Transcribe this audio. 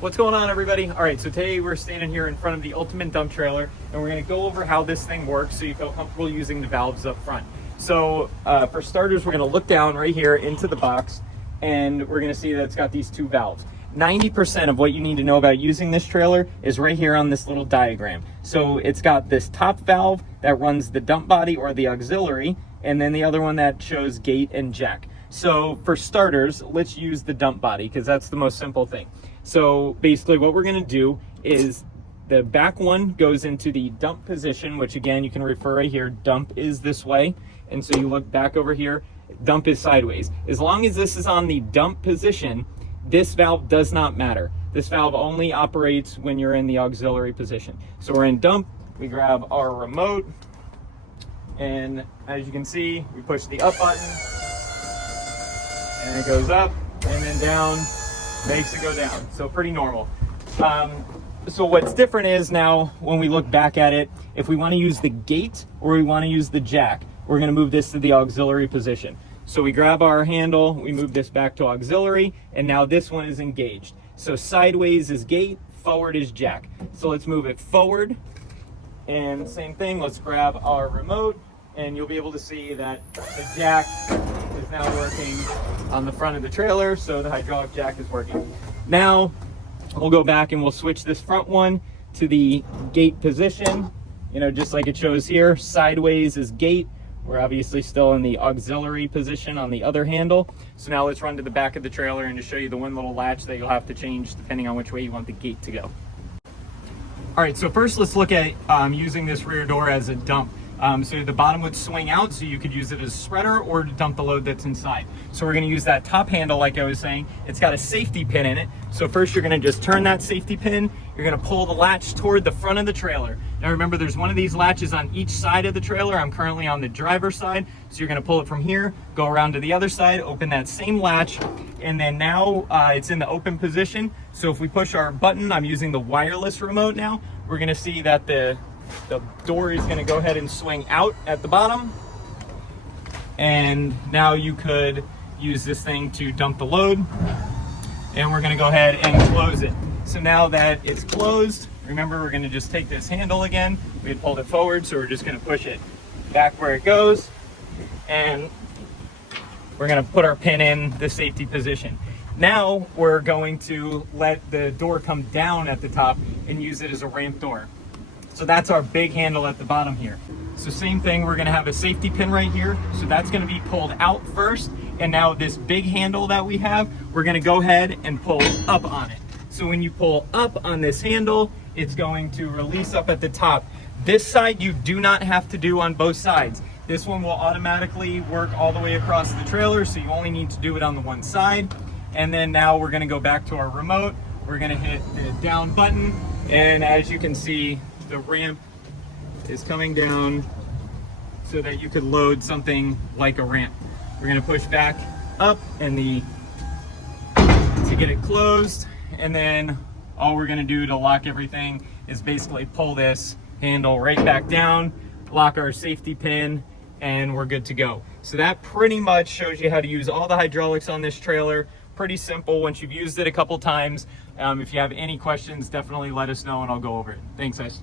What's going on, everybody? All right, so today we're standing here in front of the ultimate dump trailer, and we're going to go over how this thing works so you feel comfortable using the valves up front. So for starters, we're going to look down right here into the box, and we're going to see that it's got these two valves. 90% of what you need to know about using this trailer is right here on this little diagram. So it's got this top valve that runs the dump body or the auxiliary, and then the other one that shows gate and jack. So for starters, let's use the dump body because that's the most simple thing. So basically what we're going to do is the back one goes into the dump position, which again, you can refer right here, dump is this way. And so you look back over here, dump is sideways. As long as this is on the dump position, this valve does not matter. This valve only operates when you're in the auxiliary position. So we're in dump, we grab our remote, and as you can see, we push the up button, and it goes up, and then down, makes it go down. So pretty normal. So what's different is now when we look back at it, if we want to use the gate or we want to use the jack, we're going to move this to the auxiliary position. So we grab our handle, we move this back to auxiliary, and now this one is engaged. So sideways is gate, forward is jack. So let's move it forward, and same thing, let's grab our remote, and you'll be able to see that the jack is now working on the front of the trailer, so the hydraulic jack is working. Now we'll go back and we'll switch this front one to the gate position, just like it shows here. Sideways is gate. We're obviously still in the auxiliary position on the other handle. So now let's run to the back of the trailer and just show you the one little latch that you'll have to change depending on which way you want the gate to go. All right, so first let's look at using this rear door as a dump. So the bottom would swing out, so you could use it as a spreader or to dump the load that's inside. So we're going to use that top handle like I was saying. It's got a safety pin in it. So first you're going to just turn that safety pin. You're going to pull the latch toward the front of the trailer. Now remember, there's one of these latches on each side of the trailer. I'm currently on the driver's side. So you're going to pull it from here, go around to the other side, open that same latch, and then now it's in the open position. So if we push our button, I'm using the wireless remote now, we're going to see that the door is going to go ahead and swing out at the bottom, and now you could use this thing to dump the load, and we're going to go ahead and close it. So now that it's closed, remember, we're going to just take this handle again. We had pulled it forward, so we're just going to push it back where it goes, and we're going to put our pin in the safety position. Now we're going to let the door come down at the top and use it as a ramp door. So that's our big handle at the bottom here. So same thing, we're gonna have a safety pin right here. So that's gonna be pulled out first. And now this big handle that we have, we're gonna go ahead and pull up on it. So when you pull up on this handle, it's going to release up at the top. This side you do not have to do on both sides. This one will automatically work all the way across the trailer, so you only need to do it on the one side. And then now we're gonna go back to our remote. We're gonna hit the down button, and as you can see, the ramp is coming down so that you could load something like a ramp. We're going to push back up to get it closed, and then all we're going to do to lock everything is basically pull this handle right back down, lock our safety pin, and we're good to go. So that pretty much shows you how to use all the hydraulics on this trailer. Pretty simple once you've used it a couple times. If you have any questions, definitely let us know and I'll go over it. Thanks, guys.